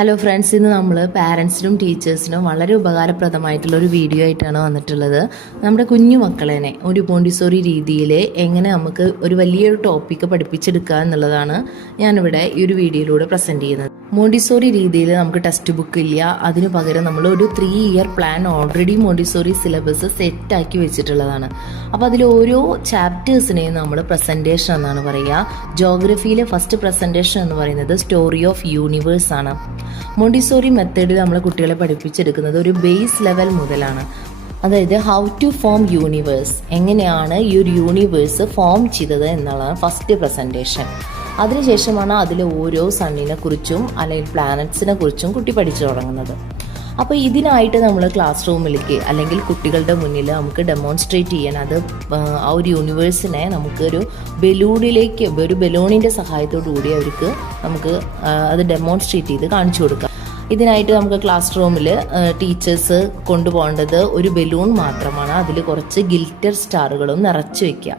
Hello friends, ഇന്ന് നമ്മൾ പാരൻസിനും ടീച്ചേഴ്സിനും വളരെ ഉപകാരപ്രദമായിട്ടുള്ളൊരു വീഡിയോ ആയിട്ടാണ് വന്നിട്ടുള്ളത്. നമ്മുടെ കുഞ്ഞു മക്കളെ ഒരു മോണ്ടിസോറി രീതിയിൽ എങ്ങനെ നമുക്ക് ഒരു വലിയൊരു ടോപ്പിക്ക് പഠിപ്പിച്ചെടുക്കുക എന്നുള്ളതാണ് ഞാനിവിടെ ഈ ഒരു വീഡിയോയിലൂടെ പ്രസൻറ്റ് ചെയ്യുന്നത്. മോണ്ടിസോറി രീതിയിൽ നമുക്ക് ടെക്സ്റ്റ് ബുക്ക് ഇല്ല, അതിനു പകരം നമ്മൾ ഒരു 3 year plan already Montessori syllabus സെറ്റാക്കി വെച്ചിട്ടുള്ളതാണ്. അപ്പോൾ അതിൽ ഓരോ ചാപ്റ്റേഴ്സിനെയും നമ്മൾ പ്രസൻറ്റേഷൻ എന്നാണ് പറയുക. ജോഗ്രഫിയിലെ ഫസ്റ്റ് പ്രസൻറ്റേഷൻ എന്ന് പറയുന്നത് സ്റ്റോറി ഓഫ് യൂണിവേഴ്സ് ആണ്. മോണ്ടിസോറി മെത്തേഡിൽ നമ്മൾ കുട്ടികളെ പഠിപ്പിച്ചെടുക്കുന്നത് ഒരു ബേസ് ലെവൽ മുതലാണ്. അതായത് ഹൗ ടു ഫോം യൂണിവേഴ്സ്, എങ്ങനെയാണ് ഈ ഒരു യൂണിവേഴ്സ് ഫോം ചെയ്തത് എന്നുള്ളതാണ് ഫസ്റ്റ് പ്രസൻറ്റേഷൻ. അതിനുശേഷമാണ് അതിലെ ഓരോ സണ്ണിനെ കുറിച്ചും അല്ലെങ്കിൽ പ്ലാനറ്റ്സിനെ കുറിച്ചും കുട്ടി പഠിച്ചു തുടങ്ങുന്നത്. അപ്പോൾ ഇതിനായിട്ട് നമ്മൾ ക്ലാസ് റൂമിലേക്ക് അല്ലെങ്കിൽ കുട്ടികളുടെ മുന്നിൽ നമുക്ക് ഡെമോൺസ്ട്രേറ്റ് ചെയ്യാൻ ആ ഒരു യൂണിവേഴ്സിനെ നമുക്കൊരു ബലൂണിലേക്ക് ഒരു ബലൂണിൻ്റെ സഹായത്തോടു കൂടി അവർക്ക് നമുക്ക് അത് ഡെമോൺസ്ട്രേറ്റ് ചെയ്ത് കാണിച്ചു കൊടുക്കാം. ഇതിനായിട്ട് നമുക്ക് ക്ലാസ് റൂമിൽ ടീച്ചേഴ്സ് കൊണ്ടുപോകേണ്ടത് ഒരു ബലൂൺ മാത്രമാണ്. അതിൽ കുറച്ച് ഗിൽറ്റർ സ്റ്റാറുകളും നിറച്ച് വയ്ക്കുക.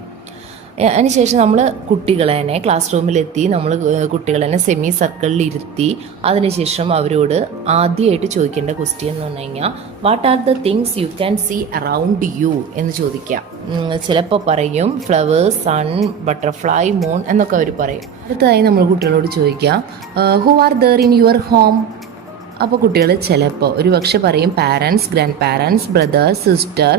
അതിനുശേഷം നമ്മൾ കുട്ടികളെ തന്നെ ക്ലാസ് റൂമിലെത്തി നമ്മൾ കുട്ടികളെ തന്നെ സെമി സർക്കിളിൽ ഇരുത്തി അതിനുശേഷം അവരോട് ആദ്യമായിട്ട് ചോദിക്കേണ്ട ക്വസ്റ്റ്യൻ എന്ന് പറഞ്ഞു കഴിഞ്ഞാൽ what are the things you can see around you എന്ന് ചോദിക്കാം. ചിലപ്പോൾ പറയും ഫ്ലവേഴ്സ്, സൺ, ബട്ടർഫ്ലൈ, മൂൺ എന്നൊക്കെ അവർ പറയും. അടുത്തതായി നമ്മൾ കുട്ടികളോട് ചോദിക്കാം who are there in your home. അപ്പോൾ കുട്ടികൾ ചിലപ്പോൾ ഒരു പക്ഷെ പറയും parents, grand parents, brother, sister,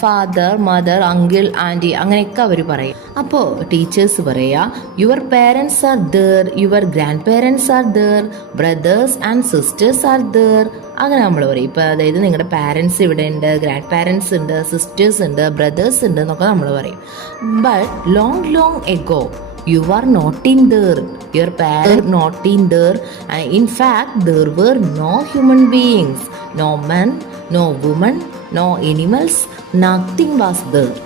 father, mother, uncle, aunty, അങ്ങനെയൊക്കെ അവർ പറയും. അപ്പോൾ ടീച്ചേഴ്സ് പറയുക your parents are there, your grand parents are there, brothers and sisters are there. അങ്ങനെ നമ്മൾ പറയും. ഇപ്പോൾ അതായത് നിങ്ങളുടെ പാരൻസ് ഇവിടെ ഉണ്ട്, ഗ്രാൻഡ് പാരൻസ് ഉണ്ട്, സിസ്റ്റേഴ്സ് ഉണ്ട്, ബ്രദേഴ്സ് ഉണ്ട് എന്നൊക്കെ നമ്മൾ പറയും. But long ago you are not in there, your parents not in there, and in fact there were no human beings, no man, no woman, no animals, nothing was there.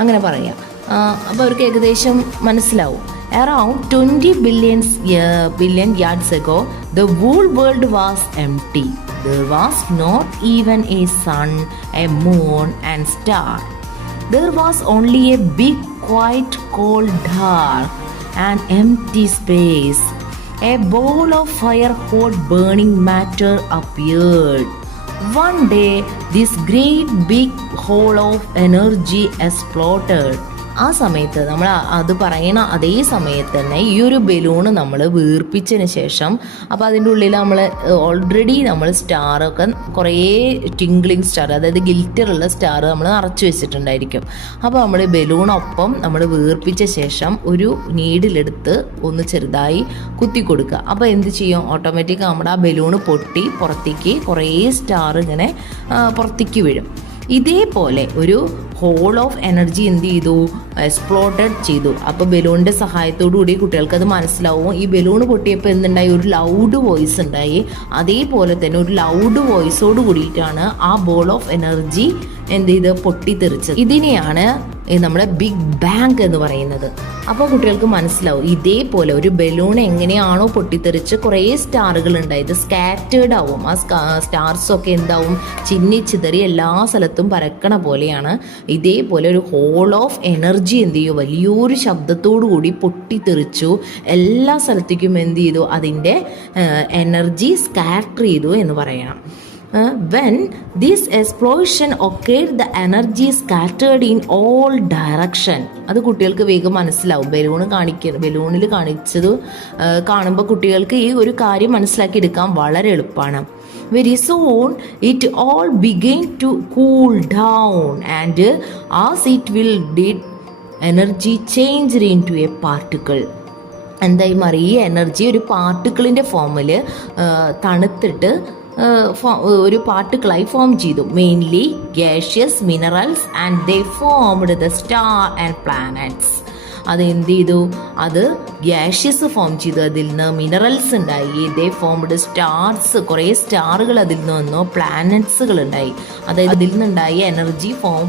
അങ്ങനെ പറയാം. അപ്പോൾ അവർക്ക് ഏകദേശം മനസ്സിലാവും. Around 20 billion years ago the whole world was empty. There was not even a sun, a moon and star. There was only a big, quiet, cold, dark and empty space. A ball of fire-hot burning matter appeared. One day, this great big hole of energy exploded. ആ സമയത്ത് നമ്മൾ അത് പറയണ അതേ സമയത്ത് തന്നെ ഈ ഒരു ബലൂണ് നമ്മൾ വീർപ്പിച്ചതിന് ശേഷം അപ്പോൾ അതിൻ്റെ ഉള്ളിൽ നമ്മൾ ഓൾറെഡി നമ്മൾ സ്റ്റാറൊക്കെ കുറേ ടിംഗ്ലിങ് സ്റ്റാർ, അതായത് ഗിൽറ്ററുള്ള സ്റ്റാർ നമ്മൾ നിറച്ച് വെച്ചിട്ടുണ്ടായിരിക്കും. അപ്പോൾ നമ്മൾ ബലൂണൊപ്പം നമ്മൾ വീർപ്പിച്ച ശേഷം ഒരു നീഡിലെടുത്ത് ഒന്ന് ചെറുതായി കുത്തി കൊടുക്കുക. അപ്പോൾ എന്ത് ചെയ്യും, ഓട്ടോമാറ്റിക് നമ്മുടെ ആ ബലൂണ് പൊട്ടി പുറത്തേക്ക് കുറേ സ്റ്റാർ ഇങ്ങനെ പുറത്തേക്ക് വീഴും. ഇതേപോലെ ഒരു ഹോൾ ഓഫ് എനർജി എന്ത് ചെയ്തു, എക്സ്പ്ലോഡഡ് ചെയ്തു. അപ്പോൾ ബലൂണിൻ്റെ സഹായത്തോടു കൂടി കുട്ടികൾക്ക് അത് മനസ്സിലാവും. ഈ ബലൂൺ പൊട്ടിയപ്പോൾ എന്തുണ്ടായി, ഒരു ലൗഡ് വോയിസ് ഉണ്ടായി. അതേപോലെ തന്നെ ഒരു ലൗഡ് വോയിസോട് കൂടിയിട്ടാണ് ആ ബോൾ ഓഫ് എനർജി എന്ത് ചെയ്ത് പൊട്ടിത്തെറിച്ചത്. ഇതിനെയാണ് നമ്മുടെ ബിഗ് ബാങ് എന്ന് പറയുന്നത്. അപ്പോൾ കുട്ടികൾക്ക് മനസ്സിലാവും ഇതേപോലെ ഒരു ബലൂൺ എങ്ങനെയാണോ പൊട്ടിത്തെറിച്ച് കുറേ സ്റ്റാറുകൾ ഉണ്ടായത് സ്കാറ്റേർഡ് ആവും. ആ സ്റ്റാർസൊക്കെ എന്താവും, ചിന്നിച്ചിതറി എല്ലാ സ്ഥലത്തും പരക്കണ പോലെയാണ്. ഇതേപോലെ ഒരു ഹോൾ ഓഫ് എനർജി എന്ത് ചെയ്യും, വലിയൊരു ശബ്ദത്തോടു കൂടി പൊട്ടിത്തെറിച്ചു. എല്ലാ സ്ഥലത്തേക്കും എന്ത് ചെയ്തു, അതിൻ്റെ എനർജി സ്കാറ്റർ ചെയ്തു എന്ന് പറയണം. When this explosion occurred, the energy scattered in all direction. അത് കുട്ടികൾക്ക് വേഗം മനസ്സിലാവും. ബലൂണിൽ കാണിച്ചത് കാണുമ്പോൾ കുട്ടികൾക്ക് ഈ ഒരു കാര്യം മനസ്സിലാക്കി എടുക്കാൻ വളരെ എളുപ്പമാണ്. Very soon it all began to cool down, and as it will did, energy changed into a particle. എന്തായി മാറി, ഈ എനർജി ഒരു പാർട്ടിക്കിളിൻ്റെ ഫോമിൽ തണുത്തിട്ട് ഒരു പാർട്ടിക്കിളായി ഫോം ചെയ്തു. Mainly gaseous minerals and they formed the star and planets. അത് എന്ത് ചെയ്തു, അത് ഗ്യാഷ്യസ് ഫോം ചെയ്തു, അതിൽ നിന്ന് മിനറൽസ് ഉണ്ടായി. ദേ ഫോംഡ് സ്റ്റാർസ്, കുറേ സ്റ്റാറുകൾ അതിൽ നിന്ന് വന്നു, പ്ലാനറ്റ്സുകൾ ഉണ്ടായി. അതായത് അതിൽ നിന്നുണ്ടായ എനർജി ഫോം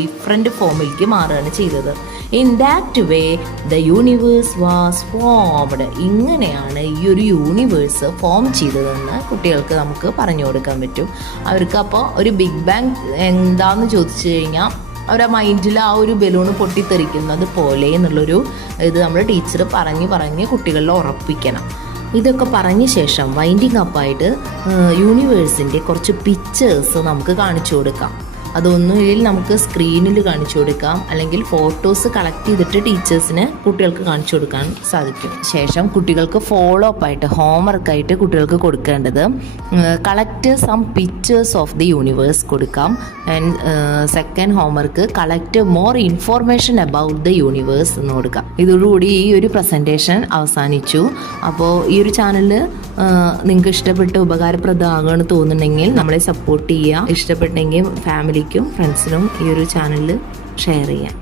ഡിഫറെൻറ്റ് ഫോമിലേക്ക് മാറുകയാണ് ചെയ്തത്. In that way the universe was formed. ഇങ്ങനെയാണ് ഈ ഒരു യൂണിവേഴ്സ് ഫോം ചെയ്തതെന്ന് കുട്ടികൾക്ക് നമുക്ക് പറഞ്ഞു കൊടുക്കാൻ പറ്റും. അവർക്ക് അപ്പോൾ ഒരു ബിഗ് ബാങ് എന്താണെന്ന് ചോദിച്ചു കഴിഞ്ഞാൽ അവരുടെ മൈൻഡിൽ ആ ഒരു ബലൂണ് പൊട്ടിത്തെറിക്കുന്നത് പോലെ എന്നുള്ളൊരു ഇത് നമ്മൾ ടീച്ചർ പറഞ്ഞ് കുട്ടികളിൽ ഉറപ്പിക്കണം. ഇതൊക്കെ പറഞ്ഞ ശേഷം വൈൻഡിങ് അപ്പായിട്ട് യൂണിവേഴ്സിൻ്റെ കുറച്ച് പിക്ചേഴ്സ് നമുക്ക് കാണിച്ചു കൊടുക്കാം. അതൊന്നുമില്ലെങ്കിൽ നമുക്ക് സ്ക്രീനിൽ കാണിച്ചു കൊടുക്കാം, അല്ലെങ്കിൽ ഫോട്ടോസ് കളക്ട് ചെയ്തിട്ട് ടീച്ചേഴ്സിന് കുട്ടികൾക്ക് കാണിച്ചു കൊടുക്കാൻ സാധിക്കും. ശേഷം കുട്ടികൾക്ക് ഫോളോ അപ്പ് ആയിട്ട് ഹോംവർക്കായിട്ട് കുട്ടികൾക്ക് കൊടുക്കേണ്ടത് collect some pictures of the universe കൊടുക്കാം. And second homework collect more information about the universe എന്ന് കൊടുക്കാം. ഇതോടുകൂടി ഈ ഒരു പ്രസൻറ്റേഷൻ അവസാനിച്ചു. അപ്പോൾ ഈ ഒരു ചാനൽ നിങ്ങൾക്ക് ഇഷ്ടപ്പെട്ട് ഉപകാരപ്രദമാകുമെന്ന് തോന്നുന്നുണ്ടെങ്കിൽ നമ്മളെ സപ്പോർട്ട് ചെയ്യുക. ഇഷ്ടപ്പെട്ടെങ്കിൽ ഫാമിലിക്കും ഫ്രണ്ട്സിനും ഈ ഒരു ചാനൽ ഷെയർ ചെയ്യാം.